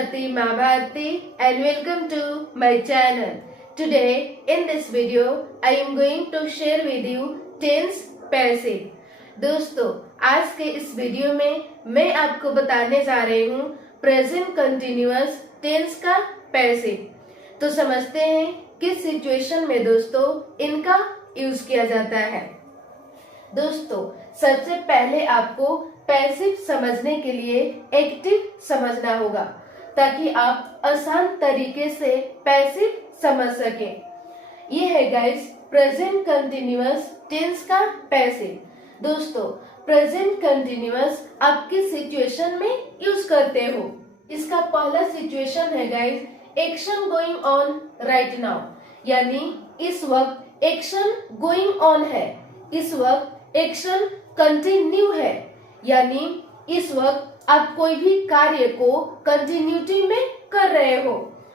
Bharati, Ma Bharati, and welcome to my channel. Today in this video I am going to share with you tense passive. दोस्तों आज के इस video में मैं आपको बताने जा रही हूँ प्रेजेंट कंटिन्यूअस टेंस का पैसिव। तो समझते हैं किस सिचुएशन में दोस्तों इनका यूज किया जाता है। दोस्तों सबसे पहले आपको पैसिव समझने के लिए एक्टिव समझना होगा ताकि आप आसान तरीके से पैसिव समझ सके। ये है गाइस प्रेजेंट कंटिन्यूअस टेंस का पैसिव। दोस्तों प्रेजेंट कंटिन्यूअस आप किस सिचुएशन में यूज करते हो? इसका पहला सिचुएशन है guys action going on right now, यानी इस वक्त एक्शन गोइंग ऑन है, इस वक्त एक्शन कंटिन्यू है, यानी इस वक्त आप कोई भी कार्य को कंटिन्यूटी में कर रहे हो।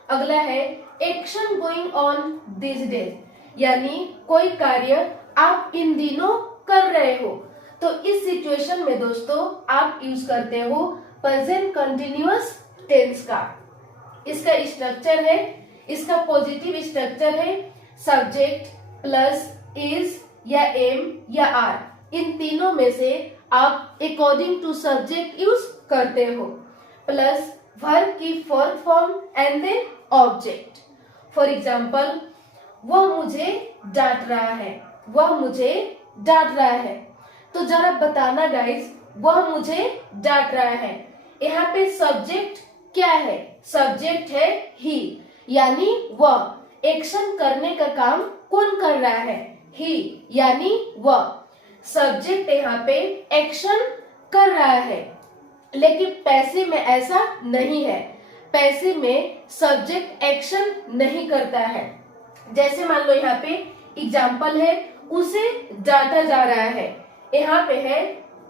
अगला है action going on this days, यानी कोई कार्य आप इन दिनों कर रहे हो। तो इस सिचुएशन में दोस्तों आप यूज करते हो प्रेजेंट कंटिन्यूअस टेंस का। इसका स्ट्रक्चर है, इसका पॉजिटिव स्ट्रक्चर है सब्जेक्ट प्लस इज या एम या आर, इन तीनों में से आप अकॉर्डिंग टू सब्जेक्ट यूज करते हो, प्लस वर्ब की fourth form and then object. For example वह मुझे डांट रहा है, वह मुझे डांट रहा है। तो जरा बताना गाइस, वह मुझे डांट रहा है, यहाँ पे सब्जेक्ट क्या है? सब्जेक्ट है ही, यानी वह। एक्शन करने का काम कौन कर रहा है? ही, यानी वह। सब्जेक्ट यहाँ पे एक्शन कर रहा है, लेकिन पैसिव में ऐसा नहीं है। पैसिव में सब्जेक्ट एक्शन नहीं करता है। जैसे मान लो यहाँ पे एग्जाम्पल है उसे डांटा जा रहा है, यहाँ पे है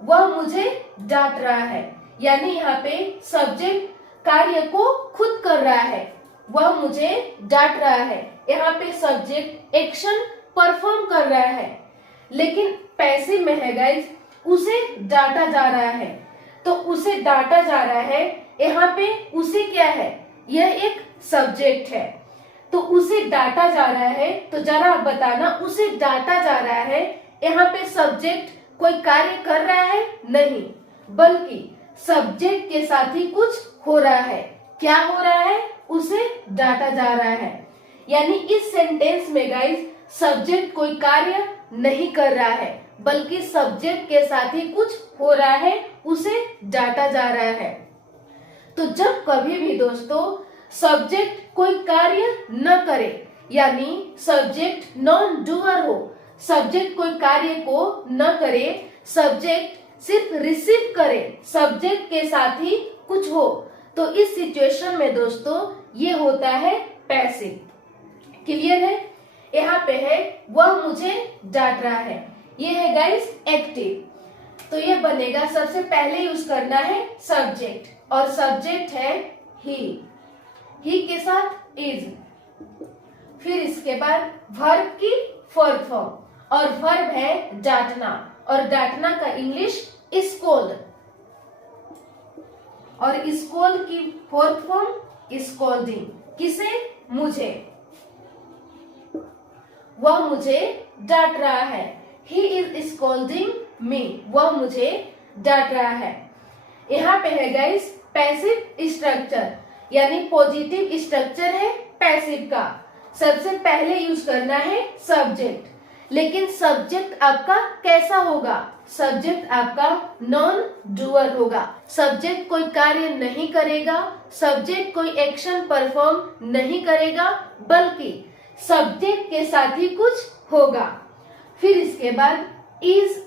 वह मुझे डांट रहा है, यानी यहाँ पे सब्जेक्ट कार्य को खुद कर रहा है, वह मुझे डांट रहा है, यहाँ पे सब्जेक्ट एक्शन परफॉर्म कर रहा है। लेकिन पैसिव में है गाइस उसे डांटा जा रहा है, तो उसे डांटा जा रहा है, यहाँ पे उसे क्या है? यह एक सब्जेक्ट है, तो उसे डांटा जा रहा है। तो जरा आप बताना, उसे डांटा जा रहा है, यहाँ पे सब्जेक्ट कोई कार्य कर रहा है? नहीं, बल्कि सब्जेक्ट के साथ ही कुछ हो रहा है। क्या हो रहा है? उसे डांटा जा रहा है। यानी इस सेंटेंस में गाइस सब्जेक्ट कोई कार्य नहीं कर रहा है, बल्कि सब्जेक्ट के साथ ही कुछ हो रहा है, उसे डांटा जा रहा है। तो जब कभी भी दोस्तों सब्जेक्ट कोई कार्य न करे, यानी सब्जेक्ट नॉन डूअर हो, सब्जेक्ट कोई कार्य को न करे, सब्जेक्ट सिर्फ रिसीव करे, सब्जेक्ट के साथ ही कुछ हो, तो इस सिचुएशन में दोस्तों ये होता है पैसिव। क्लियर है? यहाँ पे है वह मुझे डांट रहा है, ये है गाइस एक्टिव। तो ये बनेगा, सबसे पहले यूज करना है सब्जेक्ट, और सब्जेक्ट है ही के साथ इज। फिर इसके बाद वर्ब की फोर्थ फॉर्म, और वर्ब है डांटना, और डांटना का इंग्लिश स्कोल्ड, और स्कोल्ड की फोर्थ फॉर्म स्कोल्डिंग। किसे? मुझे। वह मुझे डांट रहा है, ही इज स्कोल्डिंग मी, वह मुझे डांट रहा है। यहाँ पे है गाइस पैसिव स्ट्रक्चर, यानी पॉजिटिव स्ट्रक्चर है पैसिव का। सबसे पहले यूज करना है सब्जेक्ट, लेकिन सब्जेक्ट आपका कैसा होगा? सब्जेक्ट आपका नॉन डूअर होगा, सब्जेक्ट कोई कार्य नहीं करेगा, सब्जेक्ट कोई एक्शन परफॉर्म नहीं करेगा, बल्कि सब्जेक्ट के साथ ही कुछ होगा। फिर इसके बाद is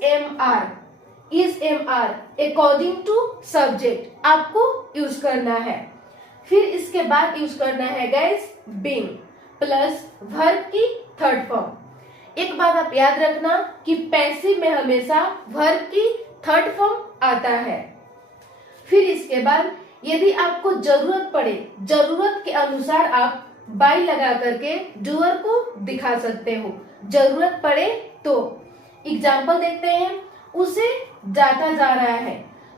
am are according to subject आपको यूज करना है। फिर इसके बाद यूज करना है गाइस बीइंग प्लस वर्ब की थर्ड फॉर्म। एक बात आप याद रखना कि पैसिव में हमेशा वर्ब की थर्ड फॉर्म आता है। फिर इसके बाद यदि आपको जरूरत पड़े, जरूरत के अनुसार आप बाई लगा करके डूअर को दिखा सकते हो, जरूरत पड़े तो। एग्जाम्पल देखते हैं, उसे डांटा जा रहा है,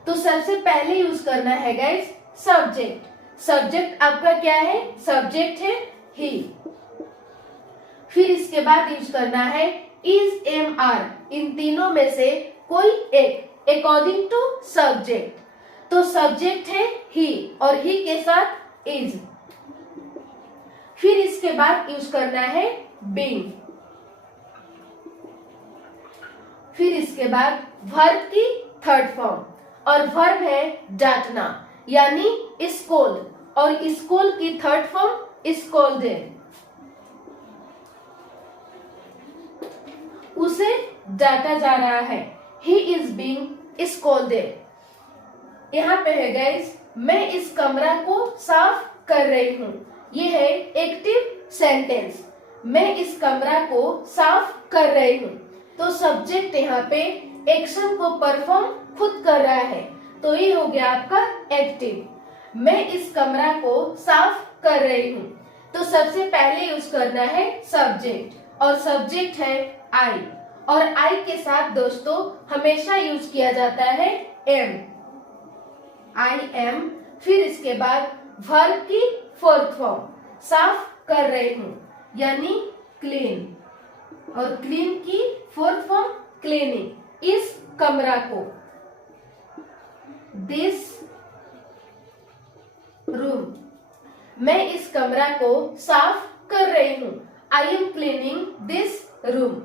तो सबसे पहले यूज करना है गाइस सब्जेक्ट। सब्जेक्ट आपका क्या है, सब्जेक्ट है ही। फिर इसके बाद यूज करना है इज, एम, आर, इन तीनों में से कोई एक, अकॉर्डिंग टू सब्जेक्ट। तो सब्जेक्ट है ही और ही के साथ इज। फिर इसके बाद यूज करना है बीइंग। फिर इसके बाद वर्ब की थर्ड फॉर्म, और वर्ब है डांटना यानी स्कोल्ड, और स्कोल्ड की थर्ड फॉर्म स्कोल्डेड। उसे डांटा जा रहा है, ही इज बीइंग स्कोल्डेड। यहाँ पे है गाइस, मैं इस कमरा को साफ कर रही हूँ। ये है एक्टिव सेंटेंस, मैं इस कमरा को साफ कर रही हूँ। तो सब्जेक्ट यहाँ पे एक्शन को परफॉर्म खुद कर रहा है, तो ये हो गया आपका एक्टिव। मैं इस कमरा को साफ कर रही हूँ, तो सबसे पहले यूज करना है सब्जेक्ट, और सब्जेक्ट है आई, और आई के साथ दोस्तों हमेशा यूज किया जाता है एम, आई एम। फिर इसके बाद वर्ब की फोर्थ फॉर्म, साफ कर रही हूँ यानी क्लीन, और क्लीन की फोर्थ फॉर्म क्लीनिंग, इस कमरा को, दिस रूम, मैं इस कमरा को साफ कर रही हूँ, I am cleaning this room.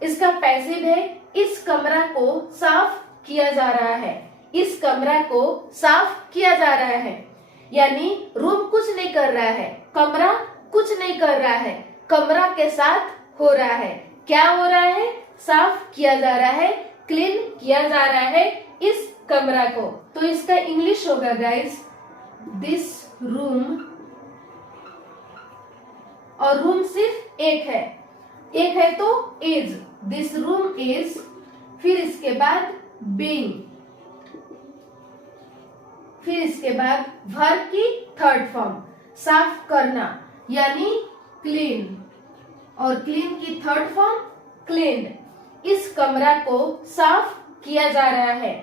इसका पैसिव है इस कमरा को साफ किया जा रहा है, इस कमरा को साफ किया जा रहा है, यानी रूम कुछ नहीं कर रहा है, कमरा कुछ नहीं कर रहा है, कमरा के साथ हो रहा है। क्या हो रहा है, साफ किया जा रहा है, क्लीन किया जा रहा है इस कमरा को। तो इसका इंग्लिश होगा गाइस, दिस रूम, और रूम सिर्फ एक है तो इज, दिस रूम इज। फिर इसके बाद बीइंग, फिर इसके बाद वर्ब की थर्ड फॉर्म, साफ करना यानी क्लीन, और क्लीन की थर्ड फॉर्म क्लीन्ड, इस कमरा को साफ किया जा रहा है,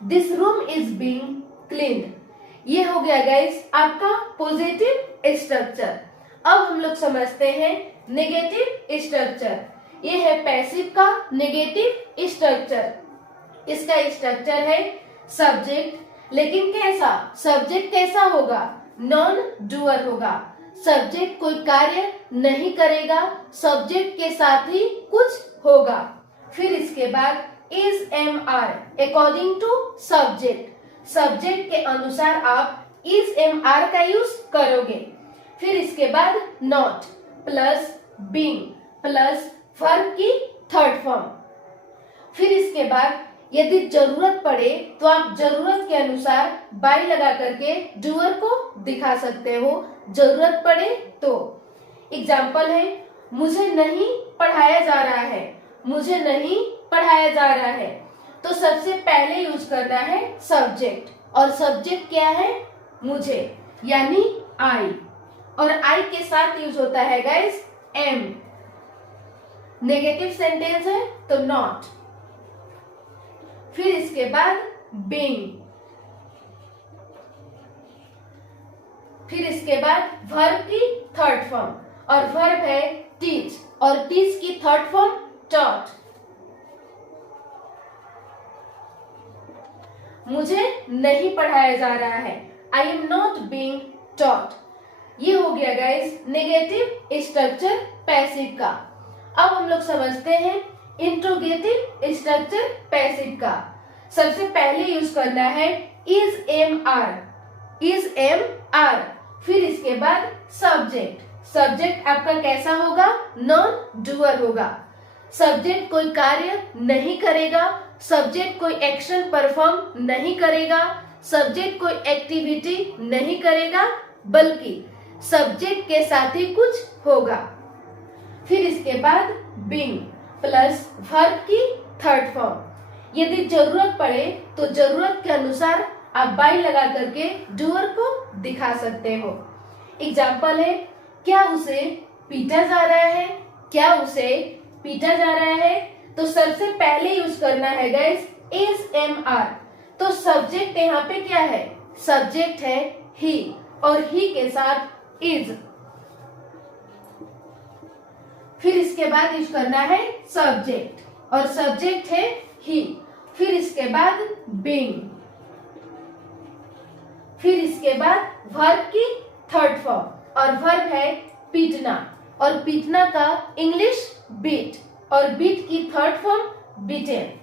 this room is being cleaned. ये हो गया गाइस आपका पॉजिटिव स्ट्रक्चर। अब हम लोग समझते हैं नेगेटिव स्ट्रक्चर। ये है पैसिव का नेगेटिव स्ट्रक्चर। इसका स्ट्रक्चर है सब्जेक्ट, लेकिन कैसा सब्जेक्ट, कैसा होगा, नॉन डूअर होगा। सब्जेक्ट कोई कार्य नहीं करेगा, सब्जेक्ट के साथ ही कुछ होगा। फिर इसके बाद is, am, are, according to subject, subject के अनुसार आप इज, एम, आर का यूज करोगे। फिर इसके बाद not plus being plus verb की थर्ड फॉर्म। फिर इसके बाद यदि जरूरत पड़े तो आप जरूरत के अनुसार बाय लगा करके डूअर को दिखा सकते हो, जरूरत पड़े तो। एग्जाम्पल है, मुझे नहीं पढ़ाया जा रहा है, मुझे नहीं पढ़ाया जा रहा है। तो सबसे पहले यूज करना है सब्जेक्ट, और सब्जेक्ट क्या है, मुझे यानी आई, और आई के साथ यूज होता है गाइस एम। नेगेटिव सेंटेंस है तो नॉट। फिर इसके बाद बीइंग, फिर इसके बाद वर्ब की थर्ड फॉर्म, और वर्ब है टीच, और टीच की थर्ड फॉर्म टॉट। मुझे नहीं पढ़ाया जा रहा है, I am not being taught. ये हो गया गाइस नेगेटिव स्ट्रक्चर पैसिव का। अब हम लोग समझते हैं इंट्रोगेटिव स्ट्रक्चर पैसिव का। सबसे पहले यूज करना है is, am, are, is, am, are. फिर इसके बाद सब्जेक्ट, सब्जेक्ट आपका कैसा होगा, नॉन डूअर होगा। सब्जेक्ट कोई कार्य नहीं करेगा, सब्जेक्ट कोई एक्शन परफॉर्म नहीं करेगा, सब्जेक्ट कोई एक्टिविटी नहीं करेगा, बल्कि सब्जेक्ट के साथ ही कुछ होगा। फिर इसके बाद बीइंग प्लस वर्ब की थर्ड फॉर्म। यदि जरूरत पड़े तो जरूरत के अनुसार आप बाय लगा करके डूअर को दिखा सकते हो। एग्जाम्पल है, क्या उसे पीटा जा रहा है, क्या उसे पीटा जा रहा है। तो सबसे पहले यूज करना है गाइस इज, एम, आर। तो सब्जेक्ट यहाँ पे क्या है, सब्जेक्ट है ही, और ही के साथ इज। फिर इसके बाद यूज करना है सब्जेक्ट और सब्जेक्ट है ही। फिर इसके बाद बीइंग। फिर इसके बाद वर्ब की थर्ड फॉर्म और वर्ब है पीटना और पीटना का इंग्लिश बीट और बीट की थर्ड फॉर्म बीटेन।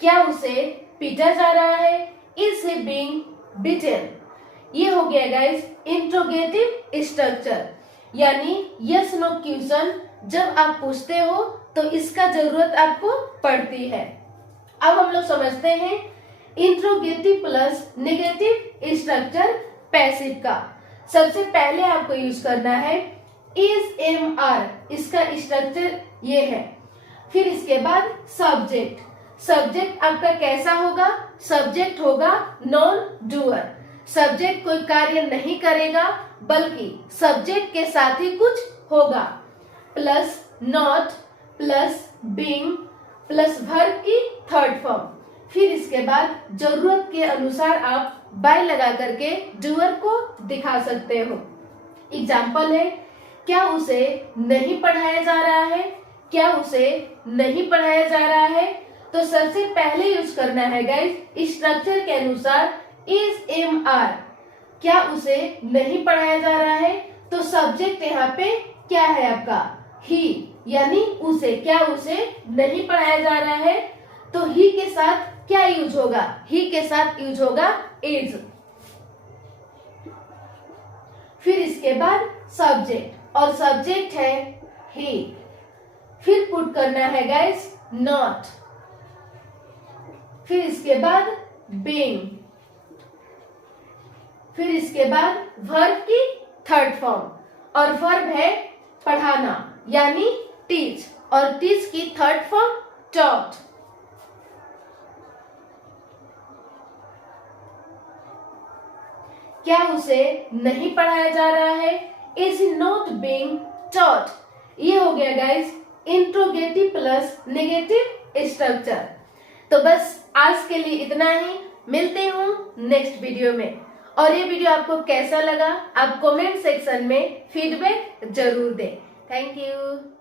क्या उसे पीटा जा रहा है? Is he being beaten. ये हो गया गाइस इंट्रोगेटिव स्ट्रक्चर, यानी यस नो क्वेश्चन जब आप पूछते हो तो इसका जरूरत आपको पड़ती है। अब हम लोग समझते हैं interrogative plus negative structure passive का। सबसे पहले आपको यूज करना है इज एम आर, इसका स्ट्रक्चर ये है। फिर इसके बाद सब्जेक्ट। सब्जेक्ट आपका कैसा होगा? सब्जेक्ट होगा नॉन डूअर। सब्जेक्ट कोई कार्य नहीं करेगा बल्कि सब्जेक्ट के साथ ही कुछ होगा। Plus not plus being plus verb की थर्ड फॉर्म। फिर इसके बाद जरूरत के अनुसार आप बाय लगा करके डूअर को दिखा सकते हो। एग्जाम्पल है क्या उसे नहीं पढ़ाया जा रहा है? क्या उसे नहीं पढ़ाया जा रहा है? तो सबसे पहले यूज करना है गाइस स्ट्रक्चर के अनुसार इज एम आर। क्या उसे नहीं पढ़ाया जा रहा है? तो सब्जेक्ट यहाँ पे क्या है आपका? ही, यानी उसे। क्या उसे नहीं पढ़ाया जा रहा है? तो ही के साथ क्या यूज होगा? ही के साथ यूज होगा इज। फिर इसके बाद सब्जेक्ट और सब्जेक्ट है ही। फिर पुट करना है गाइस नॉट। फिर इसके बाद बीइंग। फिर इसके बाद वर्ब की थर्ड फॉर्म और वर्ब है पढ़ाना यानी टीच और टीच की थर्ड फॉर्म टॉट। क्या उसे नहीं पढ़ाया जा रहा है? Is not being taught. ये हो गया guys interrogative plus negative structure. तो बस आज के लिए इतना ही। मिलते हूँ नेक्स्ट वीडियो में। और ये वीडियो आपको कैसा लगा आप कमेंट सेक्शन में फीडबैक जरूर दें। Thank you.